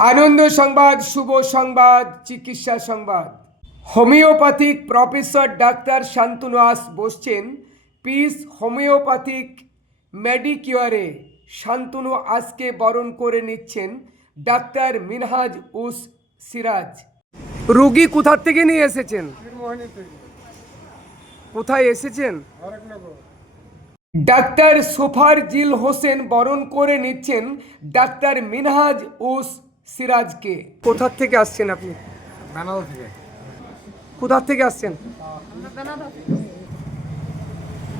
আনন্দ সংবাদ, শুভ সংবাদ, চিকিৎসা সংবাদ। হোমিওপ্যাথিক প্রফেসর ডাক্তার শান্তনু আস বসছেন পিস হোমিওপ্যাথিক মেডিকিউরে শান্তনু আজকে বরণ করে নিচ্ছেন ডাক্তার মিনহাজ উস সিরাজ। রুগী কোথার থেকে নিয়ে এসেছেন? কোথায় এসেছেন? ডাক্তার সোফার জিল হোসেন বরণ করে নিচ্ছেন ডাক্তার মিনহাজ উস সিরাজকে কোথার থেকে আসছেন আপনি? বেনাল থেকে। কোথার থেকে আসছেন?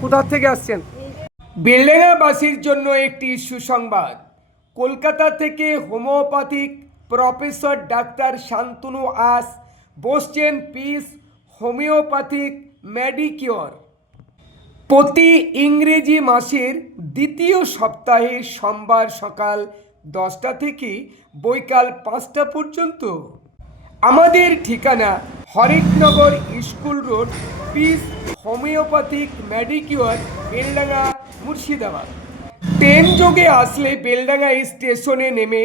কোথার থেকে আসছেন? বেলেঙ্গাবাসীর জন্য একটি সুসংবাদ। কলকাতা থেকে হোমিওপ্যাথিক প্রফেসর ডাক্তার শান্তনু আস বসছেন পিস হোমিওপ্যাথিক মেডিকিওর। প্রতি ইংরেজি মাসের দ্বিতীয় সপ্তাহে সোমবার সকাল দশটা থেকে বৈকাল পাঁচটা পর্যন্ত। আমাদের ঠিকানা Hareknagar school road, peace homeopathic medicure, Beldanga, Murshidabad. Train যোগে আসলে বেলডাঙ্গা স্টেশনে নেমে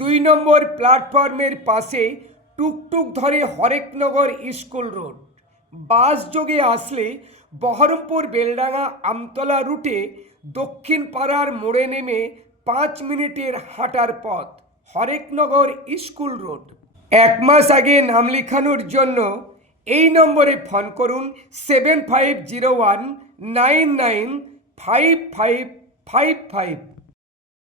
দুই নম্বর প্ল্যাটফর্মের পাশে টুকটুক ধরে হরেকনগর স্কুল রোড। বাস যোগে আসলে বহরমপুর বেলডাঙ্গা আমতলা রুটে দক্ষিণ পাড়ার মোড়ে নেমে পাঁচ মিনিটের হাঁটার পথ হরেকনগর স্কুল রোড। এক মাস আগে নাম লেখানোর জন্য এই নম্বরে ফোন করুন seven five zero one nine nine five five five five.